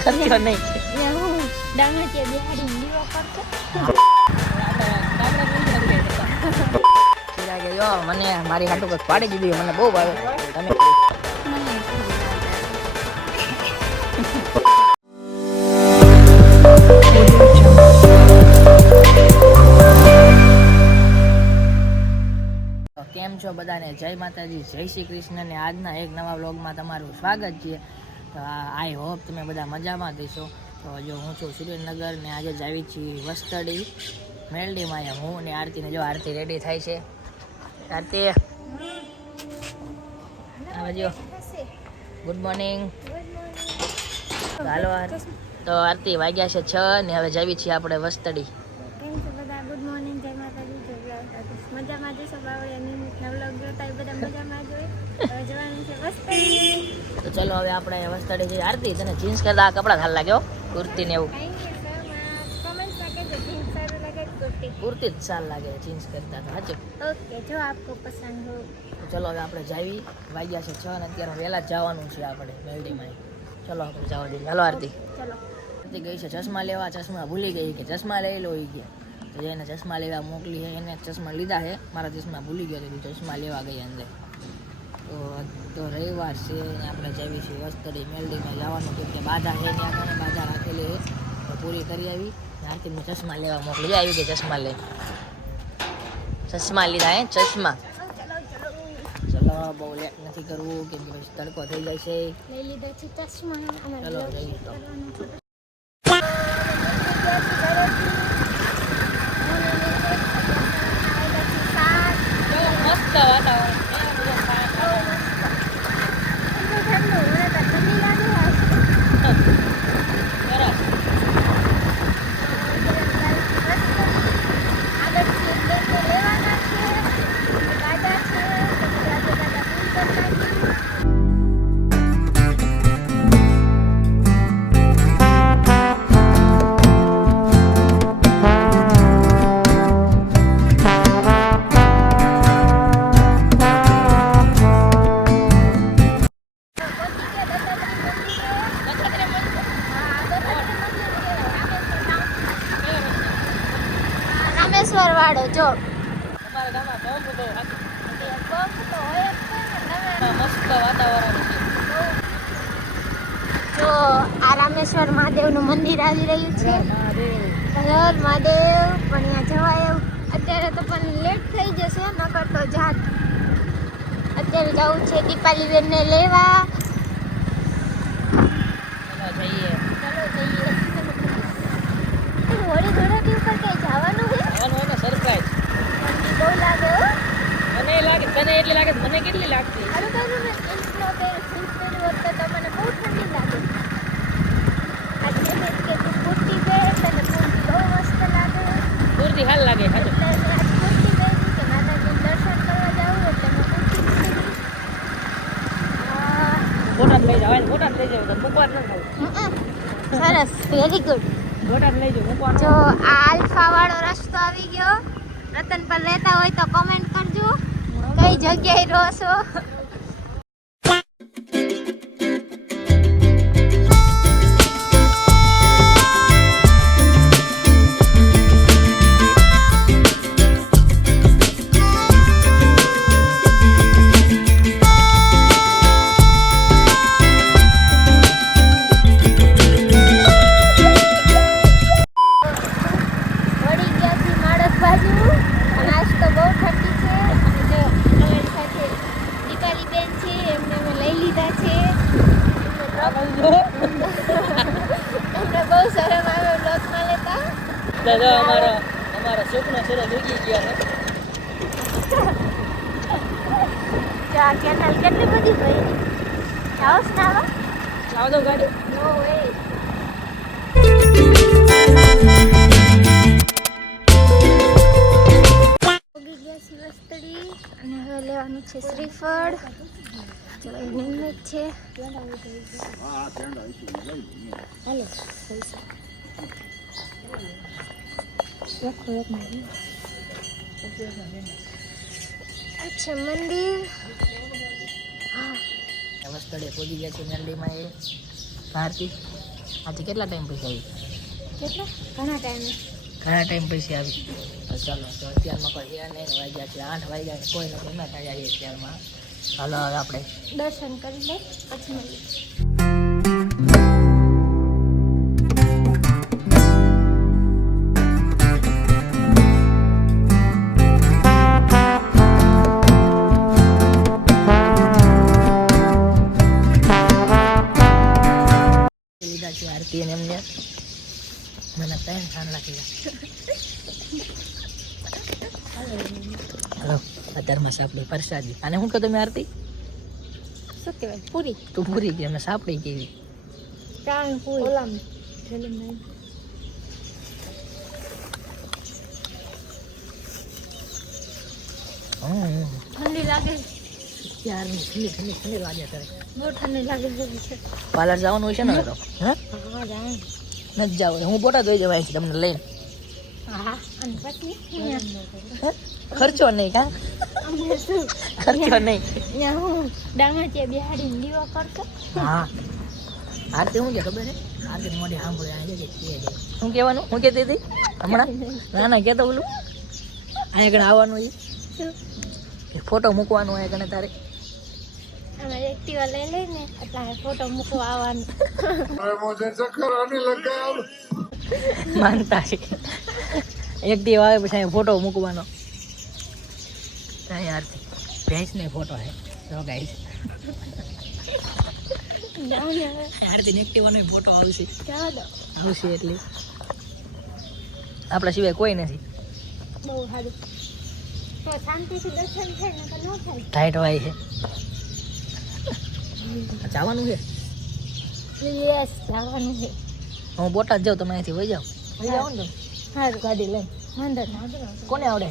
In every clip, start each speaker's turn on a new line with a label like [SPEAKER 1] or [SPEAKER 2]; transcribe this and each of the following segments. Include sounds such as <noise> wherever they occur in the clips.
[SPEAKER 1] ખર્ચો નહીં
[SPEAKER 2] ને હું ડાંગરચીયા બિહાડી લીવા
[SPEAKER 3] જો, મને મારી હાટુ પાડી દીધી મને બહુ ભાવે. તમે છો બધાને? જય માતાજી, જય શ્રી કૃષ્ણ આજના એક નવા વ્લોગમાં તમારું સ્વાગત છે. તો આઈ હોપ તમે બધા મજામાં થઈશો તો જો હું છું સુરેન્દ્રનગર ને આજે જ આવી છીએ વસ્તડી. મેલડીમાં હું ને આરતીને જો આરતી રેડી થાય છે. આરતી આવજો ગુડ મોર્નિંગ હાલો તો આરતી વાગ્યા છે છ ને હવે જાવી છીએ આપણે વસ્તડી.
[SPEAKER 2] મજામાં જશો બ્લોગ જોતા હોય બધા મજામાં જ જવાનું છે વસ્તુ
[SPEAKER 3] તો ચલો હવે આપણે વસ્તડી જઈએ આરતી તને જીન્સ કરતા આ કપડાં લાગ્યો કુર્તી ને એવું.
[SPEAKER 2] સર સારું કુર્તી
[SPEAKER 3] જ સાલ લાગે જીન્સ કરતા તો સાચું
[SPEAKER 2] ઓકે જો આપકો પસંદ હો
[SPEAKER 3] તો ચલો હવે આપણે જાવી વાગ્યા છે છ અને અત્યારે વહેલા જ જવાનું છે આપણે મેલડીમાં ચલો આપણે જવા દઈએ. ચાલો આરતી.
[SPEAKER 2] ચલો.
[SPEAKER 3] ગઈ છે ચશ્મા લેવા ચશ્મા ભૂલી ગઈ કે ચશ્મા લઈ લો એ ગયા તો એને ચશ્મા લેવા મોકલી છે એને ચશ્મા લીધા છે. મારા ચશ્મા ભૂલી ગયો તો ચશ્મા લેવા ગઈ અંદર. તો તો રવિવાર છે આપણે જાવી છીએ વસ્તરી મેલડીમાં જવાનું કેમ કે બાધા છે ત્યાં કોને બાધા રાખેલી છે. તો પૂરી કરી આવી. આરતીને ચશ્મા લેવા મોકલી. આવી ગઈ ચશ્મા લે ચશ્મા લીધા હે ચશ્મા. ચલો બહુ લેટ નથી કરવું કેમ કે પછી તડકો થઈ જાય છે. ચલો, જઈએ
[SPEAKER 2] આ રામેશ્વર મહાદેવનું મંદિર આવી રહ્યું છે. હર મહાદેવ પણ ત્યાં જવાય એવું. અત્યારે તો પણ લેટ થઈ જશે નકર તો જાત. અત્યારે જવું છે દીપાલીબેનને લેવા.
[SPEAKER 3] જઈએ.
[SPEAKER 2] ચાલો જઈએ. હોળી ધૂળેટી ઉપર કઈ જવાનું છે?
[SPEAKER 3] આવવાનું હોય ને સરપ્રાઈઝ
[SPEAKER 2] બહુ લાગે હો.
[SPEAKER 3] મને લાગે તને એટલી લાગે મને કેટલી લાગતી?
[SPEAKER 2] અરે તો મેં જીન્સનો પહેર સિમ્પલ વર્ક તો તમને બહુ ઠંડી લાગે આજે કહે છે કે તું કુર્તી પહેર તને કુર્તી બહુ મસ્ત લાગે
[SPEAKER 3] પૂરતી હાલ લાગે
[SPEAKER 2] એટલે
[SPEAKER 3] ખાલી
[SPEAKER 2] મેં આજ કુર્તી પહેરી કે માતાજીને દર્શન કરવા જાવું એટલે મેં હાલ લાગે આ,
[SPEAKER 3] ફોટા લઈ જાવ ફોટા લઈ જાવ મૂકવા ન
[SPEAKER 2] હમ, સરસ વેરી ગુડ
[SPEAKER 3] ફોટા લઈ જાવ મૂકવા
[SPEAKER 2] જો આ આલ્ફા વાળો રસ્તો આવી ગયો. રતન પર રહેતા હોય તો કમેન્ટ કરજો. કઈ જગ્યાએ રહો છો? જાઓ સ્નાવા
[SPEAKER 3] આવો તો
[SPEAKER 2] No વસ્તડી અને હવે લેવાનું છે શ્રીફળ જો એની છે હાલો અચ્છા, મંદિર?
[SPEAKER 3] એવા સ્થળે પહોંચી ગયા છે મેરડીમાં એ ભારતી. આજે કેટલા ટાઈમ પછી આવી?
[SPEAKER 2] કેટલા? ઘણા ટાઈમે
[SPEAKER 3] ઘણા ટાઈમ પછી આવી. ચાલો તો અત્યારમાં કોઈ હેર નહીં ને વાગ્યા છે આઠ વાગ્યા છે કોઈ નથી. એમાં થયા અત્યારમાં. ચાલો હવે આપણે
[SPEAKER 2] દર્શન કરી લઈ પછી મળીએ.
[SPEAKER 3] લીધા છે આરતી અને એમને મને ત્રણ થાન રાખી હલો અત્યારમાં સાપડી પરસાદી અને શું કહો તમે આરતી
[SPEAKER 2] શું કહેવાય પૂરી
[SPEAKER 3] તું પૂરી ગઈ અમે સાપડી કેવી
[SPEAKER 2] પ્રાણ પૂરી ઓલામ જલેમ
[SPEAKER 3] હમ
[SPEAKER 2] ઠંડી લાગે
[SPEAKER 3] યારની ઠંડી ઠંડી ઠંડી લાગે કરે
[SPEAKER 2] બહુ ઠંડી લાગે છે
[SPEAKER 3] પાર્લર જવાનું હોય છે ને તો? હા? નથી જાવ. હું બોટા જોઈ જવાય છે તમને લઈને.
[SPEAKER 2] હા અને પછી?
[SPEAKER 3] હે? ખર્ચો નહીં કા?
[SPEAKER 2] શું?
[SPEAKER 3] ખર્ચો નહીં.
[SPEAKER 2] હું ડામાચે બિહારી દીવો કરતો.
[SPEAKER 3] હા. આરતી શું કે ખબર છે આરતી મોઢે સાંભળે કે. શું કહેવાનું? શું કહેતી હતી? હમણાં? ના ના કહેતો બોલું. અહીંયા આગળ આવવાનું છે. ફોટો મૂકવાનો અહીંયા કણે તારે.
[SPEAKER 2] અમે એક્ટિવા લઈ લઈને એટલે ફોટો મૂકવા આવવાનું.
[SPEAKER 3] માનતા છે. એક્ટિવ આવે પછી ફોટો મૂકવાનો. ત્યાં આરતી ભેંસ ને ફોટો હે જો ગાઈસ આરતી એક્ટિવાનો ફોટો આવશે. આવશે એટલે. આપણા સિવાય કોઈ નથી.
[SPEAKER 2] બહુ સારું. શાંતિથી દર્શન થાય ને તો ન થાય.
[SPEAKER 3] ટાઈટ વાય છે. જવાનું છે?
[SPEAKER 2] યસ જવાનું છે.
[SPEAKER 3] હું બોટાદ જાઉં તમે અહીંથી વહી જાઓ. વહી જાઓ ને
[SPEAKER 2] સારું
[SPEAKER 3] ગાડી લઈ
[SPEAKER 2] વાંધો
[SPEAKER 3] કોને આવડે?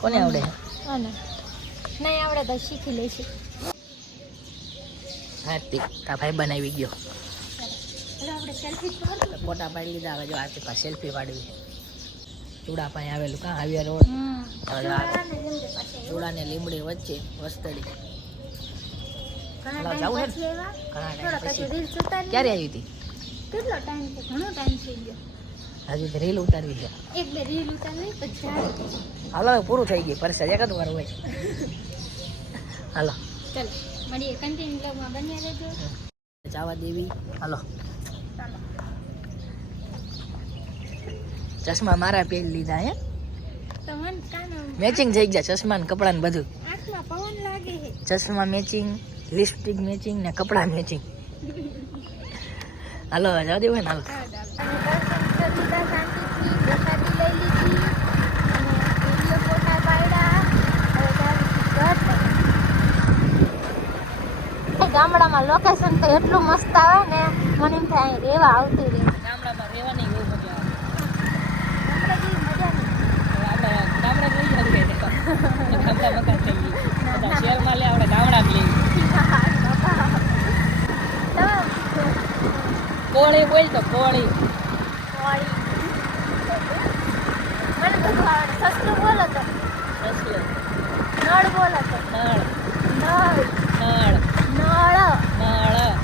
[SPEAKER 3] કોને આવડે?
[SPEAKER 2] નહીં આવડે તો શીખી લઈશું.
[SPEAKER 3] આરતી તા ભાઈ બનાવી ગયો. ફોટા પાડી લીધા હવે જો આરતી પાસે સેલ્ફી પાડવી ચૂડા પાસે આવેલું કાં આવ્યા રોડ? ચૂડા ને લીમડી વચ્ચે વસ્તડી
[SPEAKER 2] ઘણા
[SPEAKER 3] જાવું હે ક્યારે આવી હતી?
[SPEAKER 2] કેટલો ટાઈમ છે? ઘણો ટાઈમ થઈ ગયો.
[SPEAKER 3] હજી તો રીલ ઉતારવી છે.
[SPEAKER 2] એક બે રીલ ઉતારી પછી
[SPEAKER 3] હાલો. પૂરું થઈ ગયું. પરસે એક જ વાર હોય હાલો.
[SPEAKER 2] ચાલો મળીએ. કન્ટિન્યુ બ્લોગમાં બન્યા રહેજો.
[SPEAKER 3] જાવા દેવી. હાલો. ચશ્મા મારા પહેરી લીધા હે. મેચિંગ થઈ ગયા ચશ્મા ને કપડા ને બધું. ચશ્મા મેચિંગ લિપસ્ટિક મેચિંગ ને કપડા મેચિંગ. હાલો જવા દેવું હોય ને હાલો.
[SPEAKER 2] ગામડામાં લોકેશન તો એટલું મસ્ત આવે ને મને એમ થાય રહેવા આવતી રહે
[SPEAKER 3] ગામડામાં રહેવાની બહુ મજા
[SPEAKER 2] ગામડા જેવી મજા નહીં
[SPEAKER 3] આવે આપણે ગામડા રહી જવું ગામડા મકાન થઈ ગયું બધા શહેરમાં લે આપણે ગામડા લઈએ કોળી બોલ તો કોળી
[SPEAKER 2] કોળી મને બધું આવડે સસલું બોલો તો
[SPEAKER 3] સસલું
[SPEAKER 2] નળ બોલો તો
[SPEAKER 3] નળ.
[SPEAKER 2] નળ.
[SPEAKER 3] નળ.
[SPEAKER 2] નળ.
[SPEAKER 3] નળ.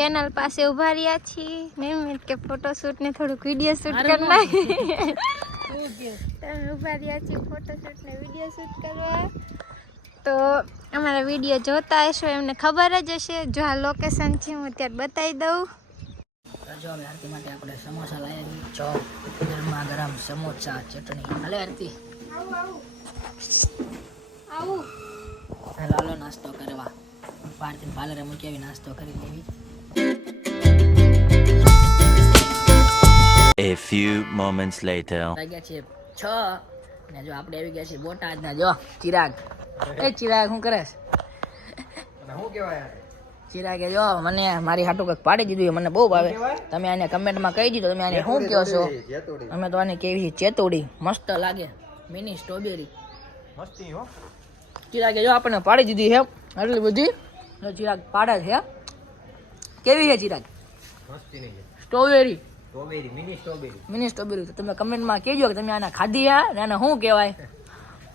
[SPEAKER 2] કેનલ પાસે ઊભા રહ્યા છીએ. મેં મિનિટ કે ફોટોશૂટ ને થોડુંક વીડિયો શૂટ કરવા. ઊભા ઊભા રહ્યા છીએ ફોટોશૂટ ને વીડિયો શૂટ કરવા. તો અમારા વીડિયો જોતા હશો એમને ખબર જ હશે. જો આ લોકેશન છે હું અત્યારે બતાવી દઉં.
[SPEAKER 3] તો જો હવે આરતી માટે આપણે સમોસા લાવ્યા છીએ. ચોપ ગરમા ગરમ સમોસા ચટણી. હાલે આરતી.
[SPEAKER 2] આવું
[SPEAKER 3] હાલો નાસ્તો કરવા. પાર્ટી પાર્લરે મૂકી આવી નાસ્તો કરી લેવી.
[SPEAKER 4] A few moments later.
[SPEAKER 3] ગયા છે છ ને જો આપણે આવી ગયા બોટાદ બોટાદના જો ચિરાગ એ ચિરાગ શું કરે ચિરાગે જો મને મારી હાટું કંઈક પાડી દીધું એ મને બહુ ભાવે તમે આને કમેન્ટમાં કહી દીધો તમે આને શું કહો છો અમે તો આને કેવી છે ચેતોડી મસ્ત લાગે મિની સ્ટ્રોબેરી ચિરાગે જો આપણને પાડી દીધી છે આટલી બધી જો ચિરાગ પાડે છે કેવી છે ચિરાગ સ્ટ્રોબેરી મિની સ્ટ્રોબેરી. તો તમે કમેન્ટમાં કહેજો કે તમે આના ખાધી આ ને આને શું કહેવાય?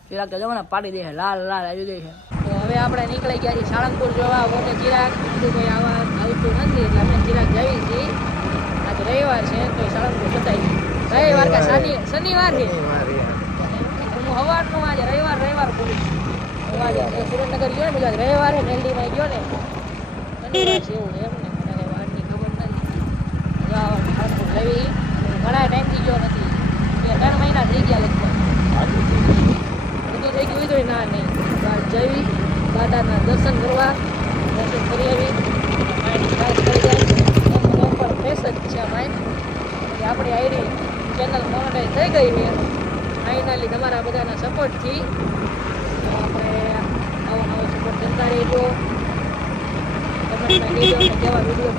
[SPEAKER 3] ચિરાગ તો જવાના પાડી દે છે લાલ લાલ આવી ગઈ છે. તો હવે આપણે નીકળી ગયા છીએ સાળંગપુર જોવા મોટે ચિરાગ. કોઈ આવા આવતું નથી એટલે અમે ચિરાગ જઈએ છીએ. આજે રવિવાર છે તો સાળંગપુર બતાવી રવિવાર કે શનિ શનિવાર છે? હું સવારનું આજે રવિવાર રવિવાર બોલું હું આજે સુરેન્દ્રનગર ગયો ને બીજો રવિવારે મેલડીમાં ગયો ને. શનિવાર છે એવું એમ ને મને વારની ખબર નથી. સાળંગપુર ઘણા ઘણા ટાઈમથી ગયો નથી. બે ત્રણ મહિના થઈ ગયા લગભગ. બધું થઈ ગયું તો ના નહીં. બહાર જવી, દાદાના દર્શન કરવા, દર્શન કરી આવી. માઇન્ડ ફ્રેશ થઈ જાય. એમ ફ્રેશ જ છે માઇન્ડ. આપણી આઈડી ચેનલ મોનેટાઈઝ થઈ ગઈ છે. ફાઇનલી તમારા બધાના સપોર્ટથી આપણે આવો નવો સપોર્ટ કરતા રહેજો તમે કેવા વીડિયો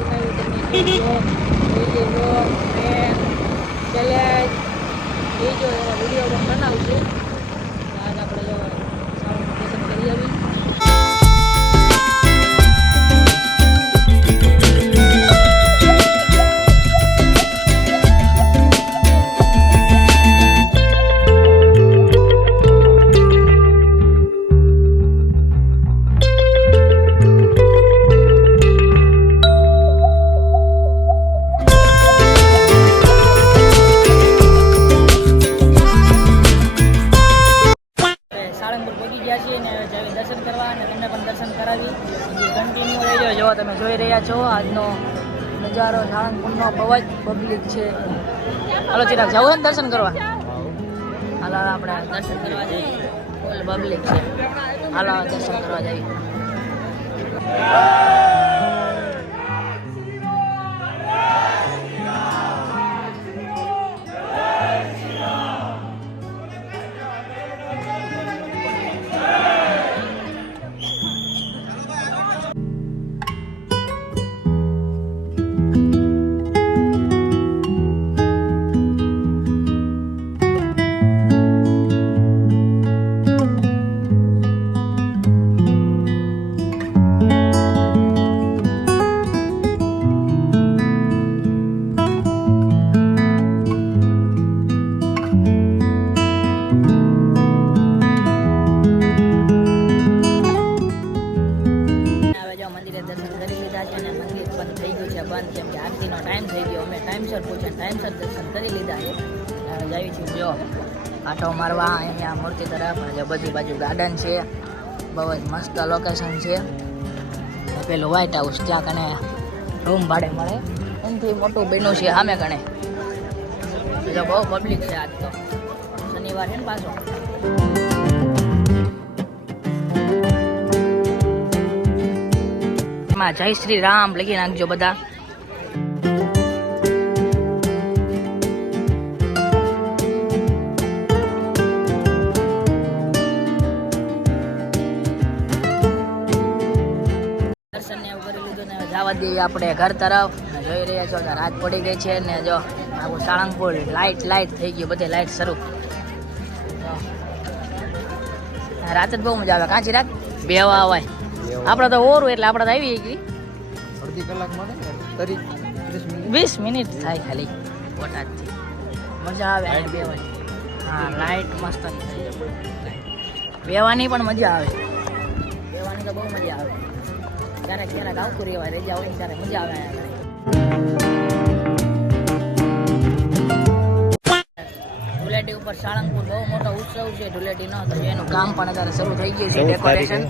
[SPEAKER 3] બનાવી તમને કહેજો ચેલેન્જ કહેજો એવા વીડિયો બનાવશું આજનો નજારો સાળંગપુરનો બહુ પબ્લિક છે. હાલો ચિરાગ જવું ને દર્શન કરવા. હાલો આપણે દર્શન કરવા જઈએ. ફૂલ પબ્લિક છે. હાલો, દર્શન કરવા જઈએ. ગાર્ડન છે. બહુ જ મસ્ત લોકેશન છે. પેલું વ્હાઇટ હાઉસ ત્યાં કને રૂમ ભાડે મળે. એનાથી મોટું બેનું છે સામે કણે. એટલે બહુ પબ્લિક છે આજ તો. શનિવાર છે ને પાછો. જય શ્રી રામ લખી નાખજો બધા. ને જવા દઈએ આપણે ઘર તરફ. જોઈ રહ્યા છો કે રાત પડી ગઈ છે ને જો આખું સાળંગપુર લાઇટ લાઇટ થઈ ગયું બધી લાઇટ શરૂ. રાત જ બહુ મજા આવે. કાંચી રાત બેવા આવે આપણે તો ઓરું એટલે આપણે તો આવી ગઈ.
[SPEAKER 1] અડધી કલાક માટે
[SPEAKER 3] વીસ મિનિટ થાય ખાલી બોટાદથી. મજા આવે બેવાની. હા લાઇટ મસ્ત. બેવાની પણ મજા આવે. બેવાની તો બહુ મજા આવે. ક્યારેક ક્યારેક આવતું રહેવાય રજા હોય ને ત્યારે મજા આવે. ધૂળેટી ઉપર સાળંગપુર બહુ મોટો ઉત્સવ છે ધૂળેટીનો તો એનું કામ પણ અત્યારે શરૂ થઈ ગયું છે ડેકોરેશન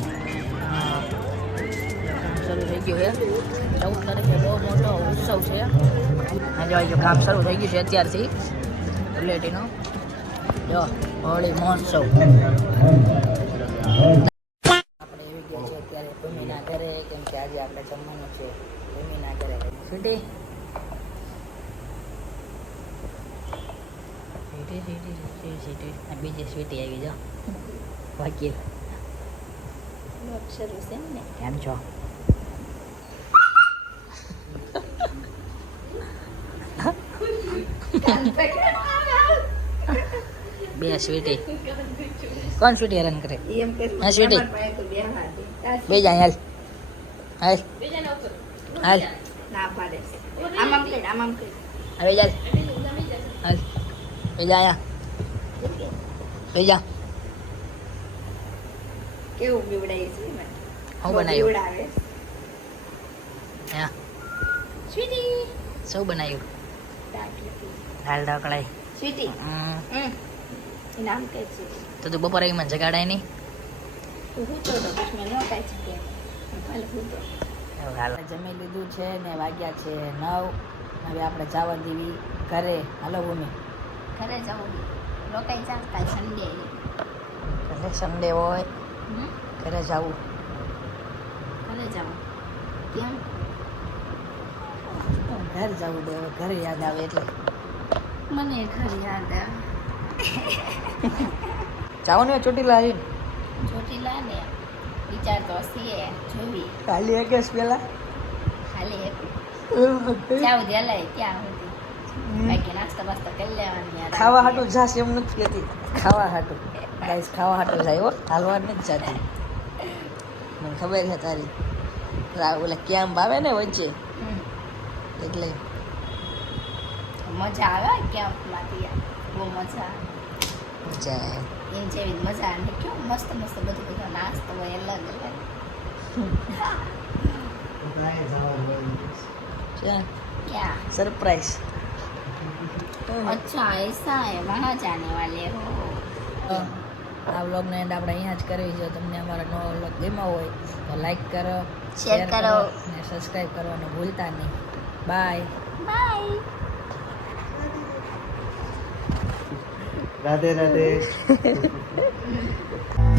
[SPEAKER 3] શરૂ થઈ ગયું છે. ચૌદ તારીખે બહુ મોટો ઉત્સવ છે. જો કામ શરૂ થઈ ગયું છે અત્યારથી ધૂળેટીનો. જો હોળી મહોત્સવ આપણે એવી ગયા છે અત્યારે ભૂમિના ઘરે કેમ કે આજે આપણે જમવાનું છે ભૂમિના ના કરે સ્વીટી સ્વીટી સ્વીટી સ્વીટી આ બીજી સ્વીટી. આવી જો વાક્ય
[SPEAKER 5] શરૂ છે ને
[SPEAKER 3] કેમ છો બે સ્વીટી કોણ સ્વીટી હેરાન કરે
[SPEAKER 5] એમ કરી
[SPEAKER 3] સ્વીટી. બે જાય હાલ. હાલ. હાલ. હવે ચાલ હાલ. બે જા અહીંયા બે જા.
[SPEAKER 5] કેવું બીવડાય છે?
[SPEAKER 3] હું બનાવ્યું. હા. શું બનાવ્યું. દાલ ઢોકળાઈ
[SPEAKER 5] સ્વીટી. નામ કઈ છે.
[SPEAKER 3] તો તું બપોરે મને જગાડાય નહીં?
[SPEAKER 5] હું તો મેં ન કાંઈ કે
[SPEAKER 3] જમી લીધું છે ને વાગ્યા છે નવ. હવે આપણે જવા દેવી ઘરે. હલો ભૂમિ
[SPEAKER 5] ઘરે જવું રોકાઈ જા કાલ સન્ડે
[SPEAKER 3] ઘરે સન્ડે હોય. ઘરે જવું.
[SPEAKER 5] ઘરે જવું. કેમ?
[SPEAKER 3] ઘર જવું દે ઘરે યાદ આવે એટલે.
[SPEAKER 5] મને ઘર યાદ આવે.
[SPEAKER 3] જાઓ ને ચોટીલા આવીને?
[SPEAKER 5] ચોટીલા ને. વિચાર તો હશે જોવી.
[SPEAKER 3] કાલી અગિયાર પહેલા
[SPEAKER 5] ખાલી એક. જાવ જલાય ક્યાં સુધી બાકી નાસ્તા બાસ્તા કરી લેવાની
[SPEAKER 3] ખાવા હાટું જાશ એમ નથી કહેતી ખાવા હાટું. ગાઈસ ખાવા હાટું જાય હો. હાલવા નથી જતી. મને ખબર છે તારી. ઓલા કેમ્પ આવે ને વચ્ચે? એટલે.
[SPEAKER 5] મજા આવે કેમ્પમાંથી બહુ મજા
[SPEAKER 3] મજા આવે.
[SPEAKER 5] એની જેવી મજા અને કેવું મસ્ત મસ્ત બધું બધા નાસ્તો હોય અલગ અલગ.
[SPEAKER 3] ક્યાં? સરપ્રાઈઝ.
[SPEAKER 5] અચ્છા એસા હે વહાં જાને વાલે હો.
[SPEAKER 3] આ વ્લોગને એન્ડ આપણે અહીંયા જ કરવી જો તમને અમારો નવો વ્લોગ ગમ્યો હોય તો લાઈક કરો શેર
[SPEAKER 5] કરો
[SPEAKER 3] અને સબસ્ક્રાઈબ કરવાનું ભૂલતા નહીં. Bye
[SPEAKER 5] bye
[SPEAKER 6] Radhe Radhe. <laughs>